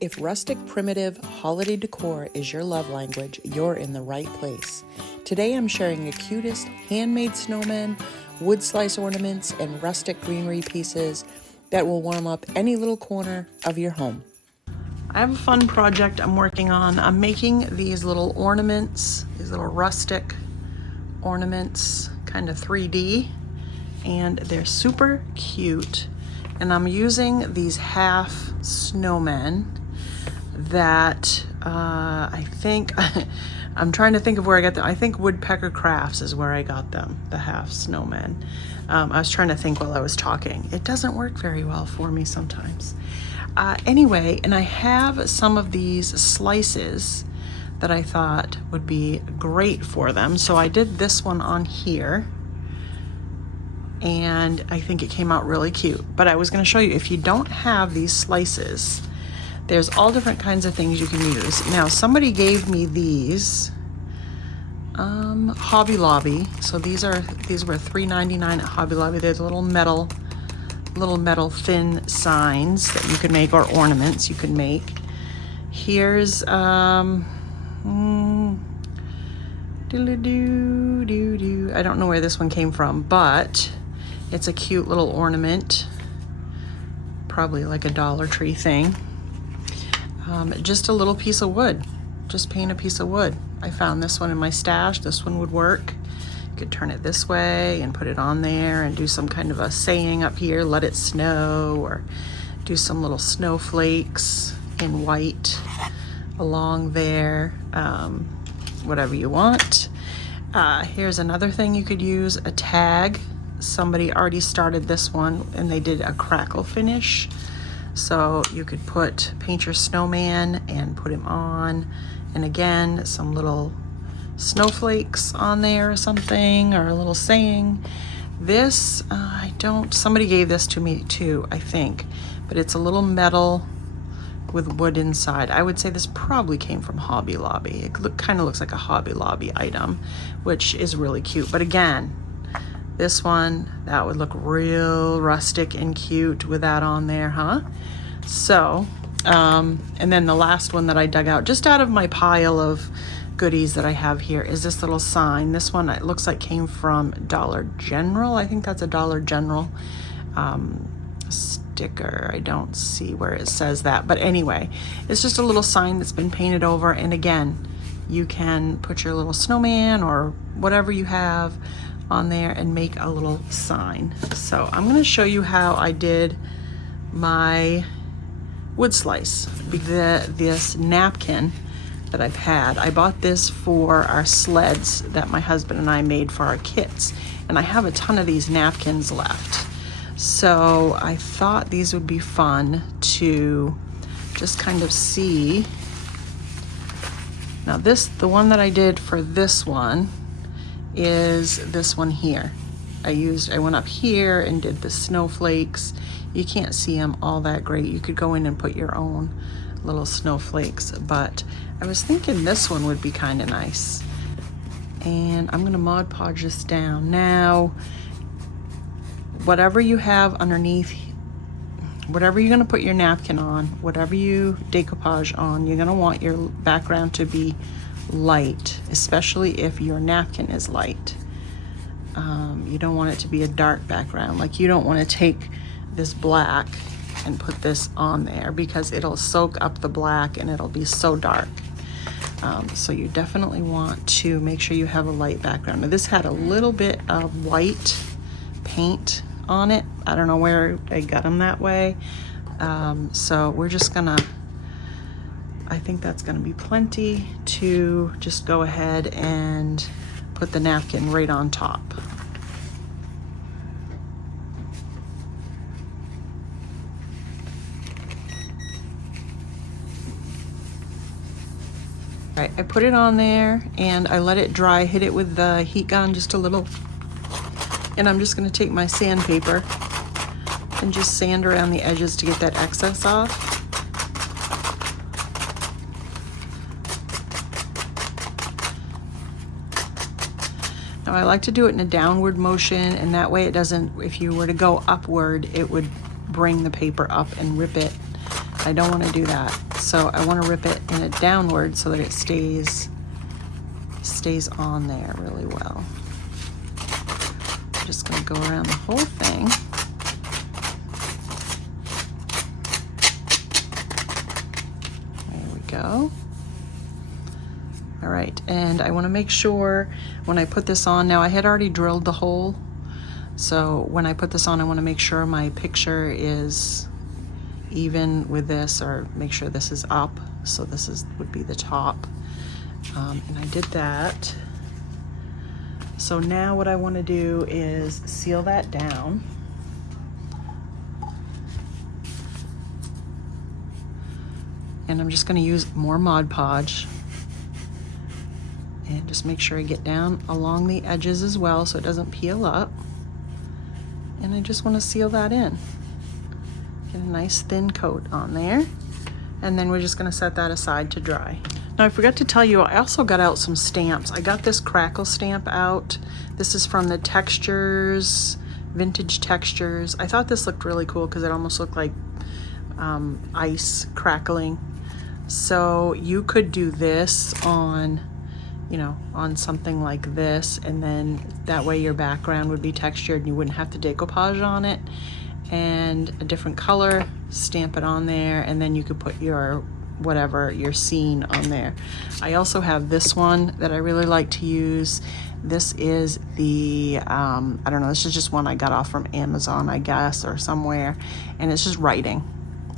If rustic, primitive, holiday decor is your love language, you're in the right place. Today I'm sharing the cutest handmade snowmen, wood slice ornaments, and rustic greenery pieces that will warm up any little corner of your home. I have a fun project I'm working on. I'm making these little ornaments, these little rustic ornaments, kind of 3D, and they're super cute. And I'm using these half snowmen that I think, I'm trying to think of where I got them. I think Woodpecker Crafts is where I got them, the half snowmen. I was trying to think while I was talking. It doesn't work very well for me sometimes. Anyway, and I have some of these slices that I thought would be great for them. So I did this one on here, and I think it came out really cute. But I was going to show you, if you don't have these slices, there's all different kinds of things you can use. Now, somebody gave me these Hobby Lobby. So these were $3.99 at Hobby Lobby. There's little metal thin signs that you can make, or ornaments you can make. Here's I don't know where this one came from, but it's a cute little ornament, probably like a Dollar Tree thing. Just a little piece of wood, just paint a piece of wood. I found this one in my stash. This one would work. You could turn it this way and put it on there and do some kind of a saying up here, let it snow, or do some little snowflakes in white along there, whatever you want. Here's another thing you could use, a tag. Somebody already started this one and they did a crackle finish. So you could paint your snowman and put him on, and again, some little snowflakes on there or something, or a little saying. This, somebody gave this to me too, I think, but it's a little metal with wood inside. I would say this probably came from Hobby Lobby. It kind of looks like a Hobby Lobby item, which is really cute. But again, this one, that would look real rustic and cute with that on there, huh? So, and then the last one that I dug out, just out of my pile of goodies that I have here, is this little sign. This one, it looks like came from Dollar General. I think that's a Dollar General sticker. I don't see where it says that, but anyway, it's just a little sign that's been painted over. And again, you can put your little snowman or whatever you have on there and make a little sign. So I'm going to show you how I did my wood slice. This napkin that I've had, I bought this for our sleds that my husband and I made for our kits, and I have a ton of these napkins left. So I thought these would be fun to just kind of see. Now the one that I did for this one is this one here. I went up here and did the snowflakes. You can't see them all that great. You could go in and put your own little snowflakes, but I was thinking this one would be kind of nice. And I'm gonna Mod Podge this down. Now, whatever you have underneath, whatever you're gonna put your napkin on, whatever you decoupage on, you're gonna want your background to be light, especially if your napkin is light. You don't want it to be a dark background. Like, you don't want to take this black and put this on there, because it'll soak up the black and it'll be so dark. So you definitely want to make sure you have a light background. Now, this had a little bit of white paint on it. I don't know where I got them that way. So we're just gonna, I think that's gonna be plenty to just go ahead and put the napkin right on top. All right, I put it on there and I let it dry, hit it with the heat gun just a little. And I'm just gonna take my sandpaper and just sand around the edges to get that excess off. Now, I like to do it in a downward motion, and that way it doesn't, if you were to go upward, it would bring the paper up and rip it I don't want to do that. So I want to rip it in it downward so that it stays on there really well. I'm just going to go around the whole thing. There we go. All right, and I want to make sure when I put this on, now I had already drilled the hole, so when I put this on, I want to make sure my picture is even with this, or make sure this is up, so this would be the top. And I did that. So now what I want to do is seal that down. And I'm just going to use more Mod Podge. And just make sure I get down along the edges as well so it doesn't peel up. And I just want to seal that in. Get a nice thin coat on there. And then we're just going to set that aside to dry. Now I forgot to tell you, I also got out some stamps. I got this crackle stamp out. This is from the Textures, Vintage Textures. I thought this looked really cool because it almost looked like ice crackling. So you could do this on, you know, on something like this, and then that way your background would be textured and you wouldn't have to decoupage on it. And a different color, stamp it on there, and then you could put your whatever, your scene on there. I also have this one that I really like to use. This is the, I don't know, this is just one I got off from Amazon, I guess, or somewhere, and it's just writing.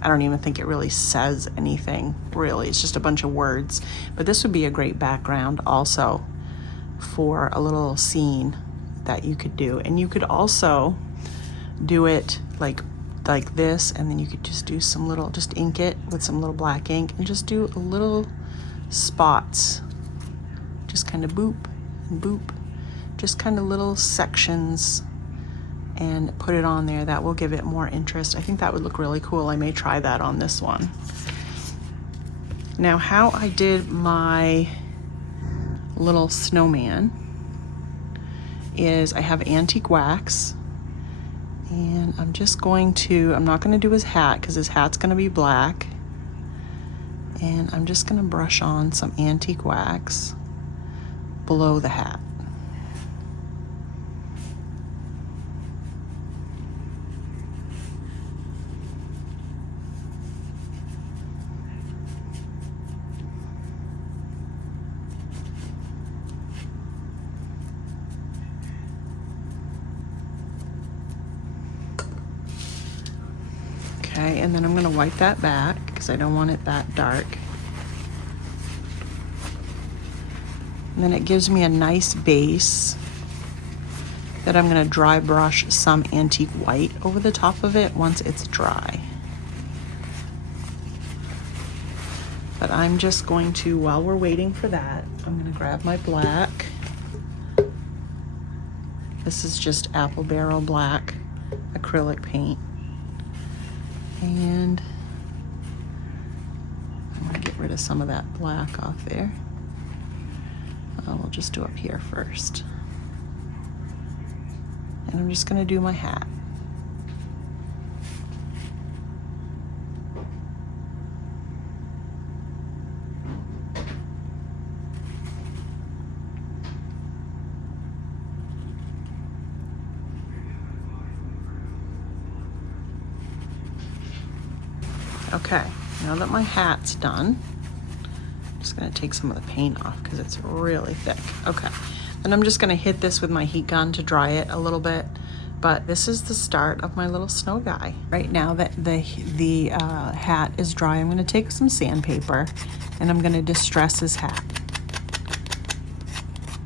I don't even think it really says anything, really. It's just a bunch of words. But this would be a great background also for a little scene that you could do. And you could also do it like this, and then you could just do some little, just ink it with some little black ink and just do little spots. Just kind of boop and boop. Just kind of little sections, and put it on there. That will give it more interest. I think that would look really cool. I may try that on this one. Now, how I did my little snowman is I have antique wax, and I'm just going to, I'm not going to do his hat because his hat's going to be black, and I'm just going to brush on some antique wax below the hat. Okay, and then I'm going to wipe that back because I don't want it that dark. And then it gives me a nice base that I'm going to dry brush some antique white over the top of it once it's dry. But I'm just going to, while we're waiting for that, I'm going to grab my black. This is just Apple Barrel Black acrylic paint. And I'm going to get rid of some of that black off there. We'll just do up here first. And I'm just going to do my hat. Okay, now that my hat's done, I'm just going to take some of the paint off because it's really thick. Okay, and I'm just going to hit this with my heat gun to dry it a little bit. But this is the start of my little snow guy. Right now that the hat is dry, I'm going to take some sandpaper and I'm going to distress his hat.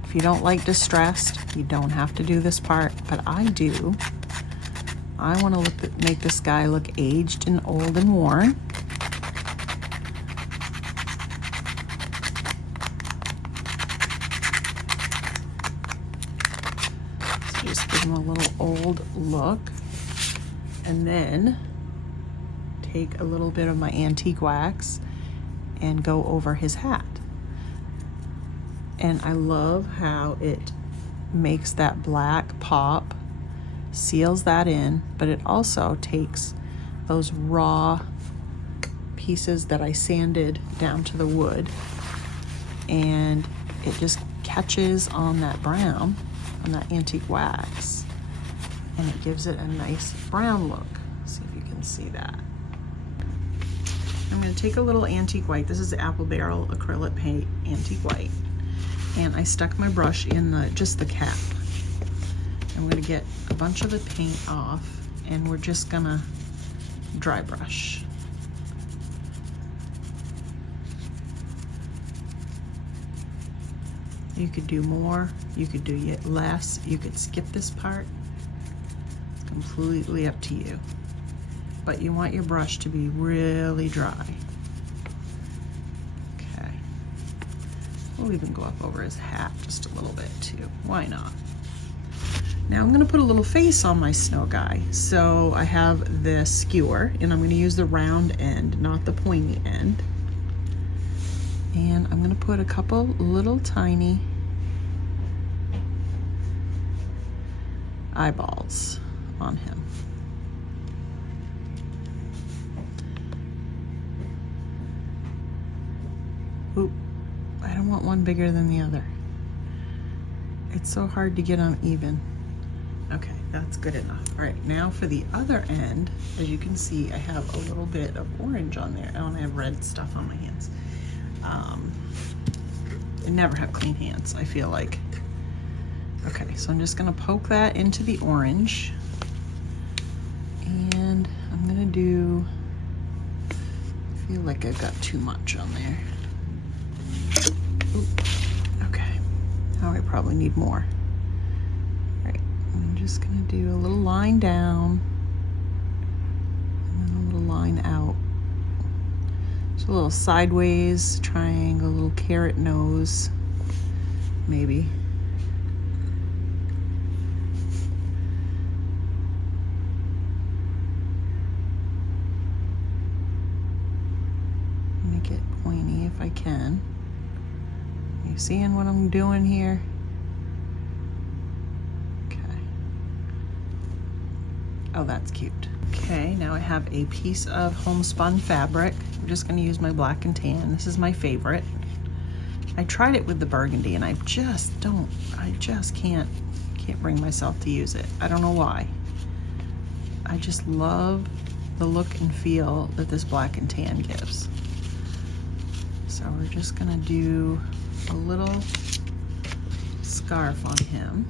If you don't like distressed, you don't have to do this part, but I do. I want to make this guy look aged and old and worn. So just give him a little old look. And then take a little bit of my antique wax and go over his hat. And I love how it makes that black pop, seals that in, but it also takes those raw pieces that I sanded down to the wood, and it just catches on that brown, on that antique wax, and it gives it a nice brown look. See if you can see that. I'm going to take a little antique white. This is the Apple Barrel acrylic paint antique white, and I stuck my brush in just the cap. I'm going to get a bunch of the paint off, and we're just going to dry brush. You could do more, you could do yet less, you could skip this part. It's completely up to you. But you want your brush to be really dry. Okay. We'll even go up over his hat just a little bit too. Why not? Now I'm going to put a little face on my snow guy. So I have this skewer, and I'm going to use the round end, not the pointy end. And I'm going to put a couple little tiny eyeballs on him. Oop, I don't want one bigger than the other. It's so hard to get them even. Okay, that's good enough. All right, now for the other end, as you can see, I have a little bit of orange on there. I don't have red stuff on my hands. I never have clean hands, I feel like. Okay, so I'm just gonna poke that into the orange, and I'm gonna do, I feel like I've got too much on there. Oop. Okay, now I probably need more. All right, I'm just gonna do a little line down, and then a little line out. So a little sideways triangle, a little carrot nose, maybe. Make it pointy if I can. You seeing what I'm doing here? Okay. Oh, that's cute. Okay, now I have a piece of homespun fabric. I'm just going to use my black and tan. This is my favorite. I tried it with the burgundy, and I just can't bring myself to use it. I don't know why. I just love the look and feel that this black and tan gives. So we're just going to do a little scarf on him.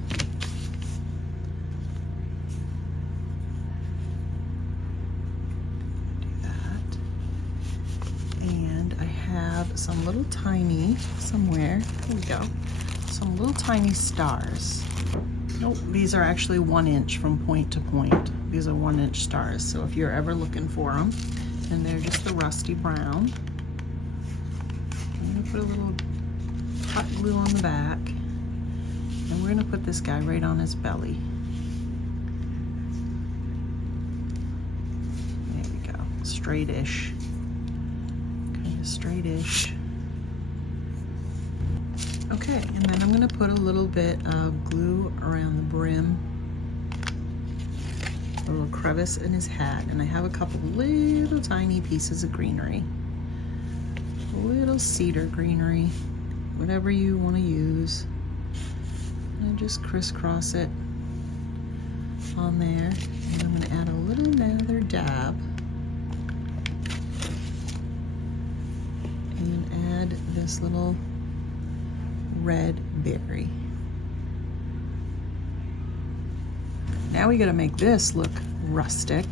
Some little tiny, somewhere, here we go, some little tiny stars. Nope, these are actually 1 inch from point to point. These are 1 inch stars, so if you're ever looking for them, and they're just the rusty brown. I'm gonna put a little hot glue on the back, and we're gonna put this guy right on his belly. There we go, straight-ish. Straight-ish. Okay, and then I'm going to put a little bit of glue around the brim, a little crevice in his hat, and I have a couple little tiny pieces of greenery, little cedar greenery, whatever you want to use. And I just crisscross it on there, and I'm going to add a little another dab. And add this little red berry. Now we gotta make this look rustic,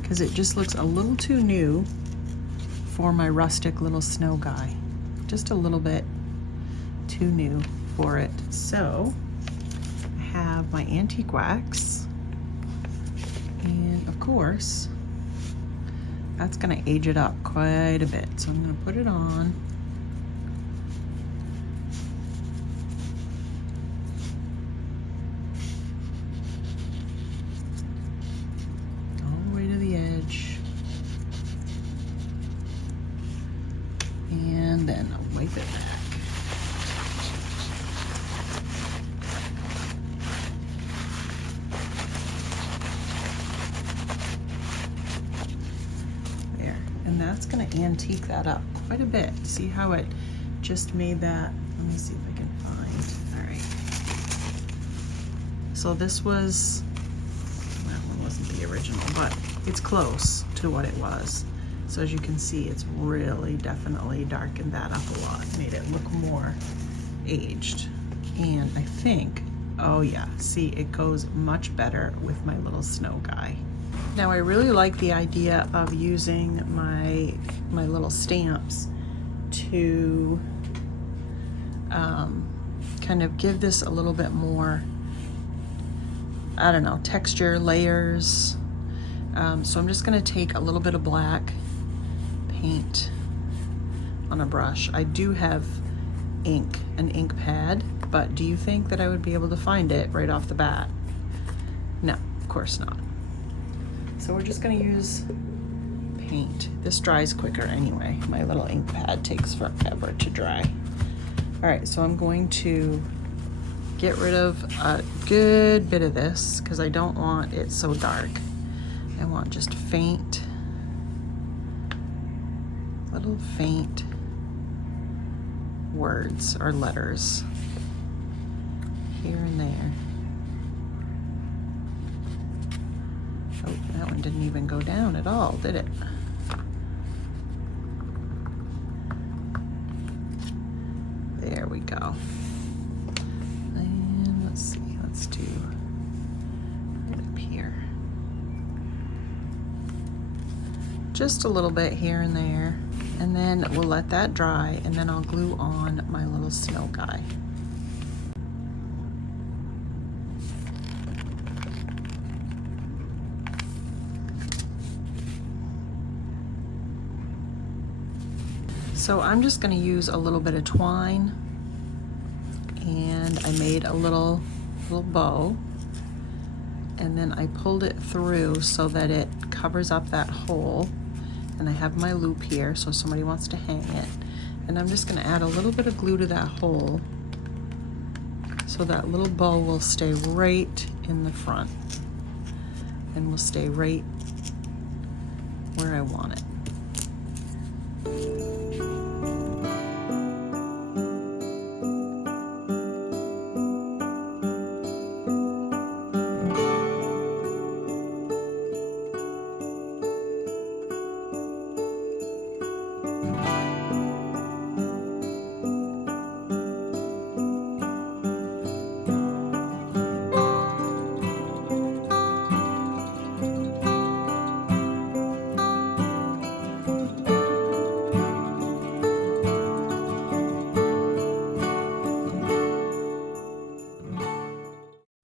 because it just looks a little too new for my rustic little snow guy. Just a little bit too new for it. So I have my antique wax, and of course that's gonna age it up quite a bit. So I'm gonna put it on. All the way to the edge. And then I'll wipe it back. antique that up quite a bit. See how it just made that? Let me see if I can find. All right. So this was, that one wasn't the original, but it's close to what it was. So as you can see, it's really definitely darkened that up a lot, made it look more aged. And I think, oh yeah, see, it goes much better with my little snow guy. Now I really like the idea of using my little stamps to kind of give this a little bit more, I don't know, texture, layers. So I'm just gonna take a little bit of black paint on a brush. I do have ink, an ink pad, but do you think that I would be able to find it right off the bat? No, of course not. So we're just gonna use paint. This dries quicker anyway. My little ink pad takes forever to dry. All right, so I'm going to get rid of a good bit of this because I don't want it so dark. I want just faint, little faint words or letters here and there. Oh, that one didn't even go down at all, did it? There we go. And let's see, let's do right up here. Just a little bit here and there. And then we'll let that dry, and then I'll glue on my little snow guy. So I'm just going to use a little bit of twine, and I made a little bow, and then I pulled it through so that it covers up that hole. And I have my loop here, so if somebody wants to hang it. And I'm just gonna add a little bit of glue to that hole so that little bow will stay right in the front and will stay right where I want it.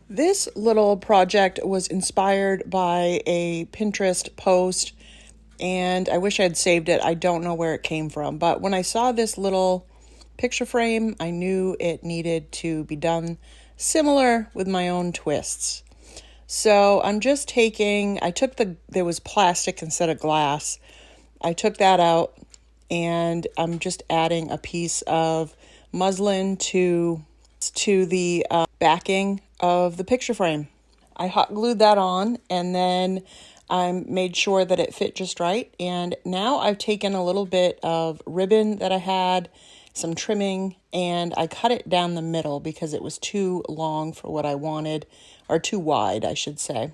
This little project was inspired by a Pinterest post, and I wish I had saved it. I don't know where it came from, but when I saw this little picture frame, I knew it needed to be done similar with my own twists. So I'm just taking, there was plastic instead of glass. I took that out, and I'm just adding a piece of muslin to the backing of the picture frame. I hot glued that on, and then I made sure that it fit just right. And now I've taken a little bit of ribbon that I had, some trimming, and I cut it down the middle because it was too long for what I wanted, or too wide, I should say.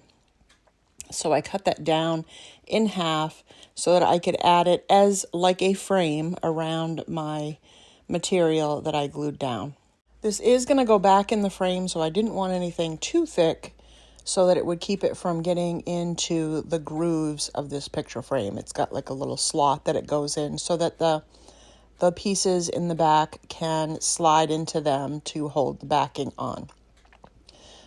So I cut that down in half so that I could add it as like a frame around my material that I glued down. This is going to go back in the frame, so I didn't want anything too thick so that it would keep it from getting into the grooves of this picture frame. It's got like a little slot that it goes in so that the pieces in the back can slide into them to hold the backing on.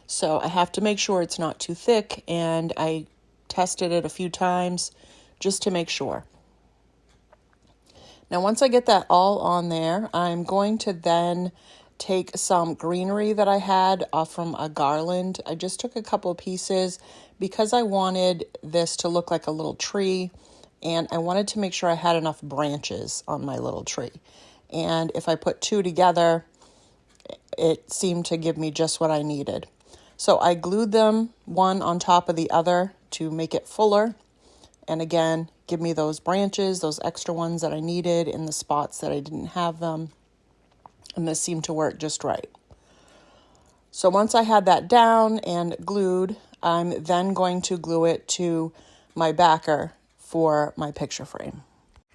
So I have to make sure it's not too thick, and I tested it a few times just to make sure. Now once I get that all on there, I'm going to then take some greenery that I had off from a garland. I just took a couple of pieces because I wanted this to look like a little tree, and I wanted to make sure I had enough branches on my little tree. And if I put two together, it seemed to give me just what I needed. So I glued them one on top of the other to make it fuller. And again, give me those branches, those extra ones that I needed in the spots that I didn't have them. And this seemed to work just right. So once I had that down and glued, I'm then going to glue it to my backer for my picture frame.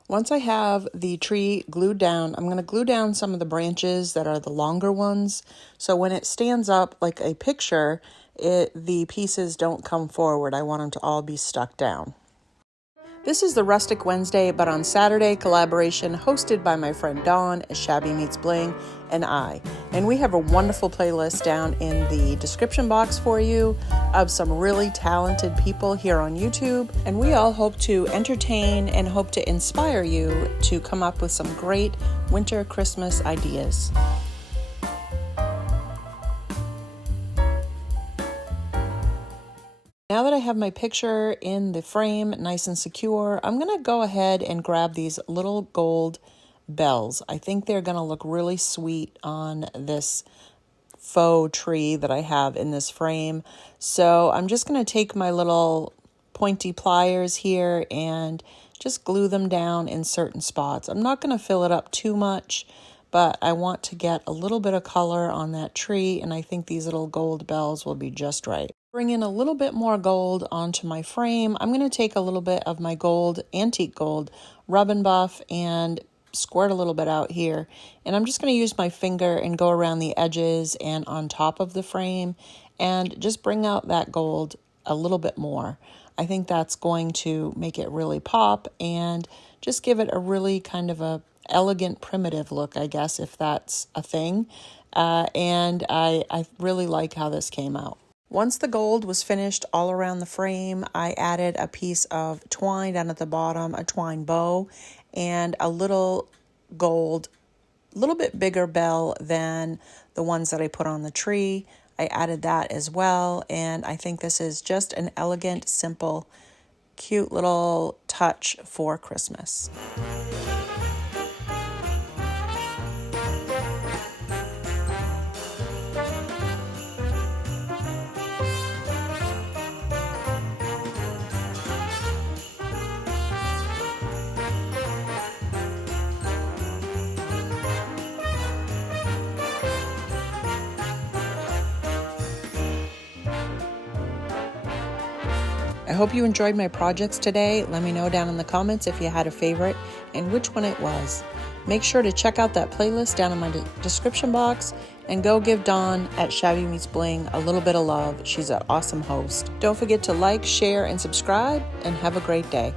Once I have the tree glued down, I'm going to glue down some of the branches that are the longer ones. So when it stands up like a picture, the pieces don't come forward. I want them to all be stuck down. This is the Rustic Wednesday, but on Saturday collaboration hosted by my friend Dawn at Shabby Meets Bling and I. And we have a wonderful playlist down in the description box for you of some really talented people here on YouTube. And we all hope to entertain and hope to inspire you to come up with some great winter Christmas ideas. Now that I have my picture in the frame nice and secure, I'm going to go ahead and grab these little gold bells. I think they're going to look really sweet on this faux tree that I have in this frame. So I'm just going to take my little pointy pliers here and just glue them down in certain spots. I'm not going to fill it up too much, but I want to get a little bit of color on that tree, and I think these little gold bells will be just right. Bring in a little bit more gold onto my frame. I'm going to take a little bit of my gold, antique gold, rub and buff, and squirt a little bit out here. And I'm just going to use my finger and go around the edges and on top of the frame and just bring out that gold a little bit more. I think that's going to make it really pop and just give it a really kind of a elegant, primitive look, I guess, if that's a thing. And I really like how this came out. Once the gold was finished all around the frame, I added a piece of twine down at the bottom, a twine bow, and a little gold, a little bit bigger bell than the ones that I put on the tree. I added that as well, and I think this is just an elegant, simple, cute little touch for Christmas. I hope you enjoyed my projects today. Let me know down in the comments if you had a favorite and which one it was. Make sure to check out that playlist down in my description box and go give Dawn at Shabby Meets Bling a little bit of love. She's an awesome host. Don't forget to like, share, and subscribe, and have a great day.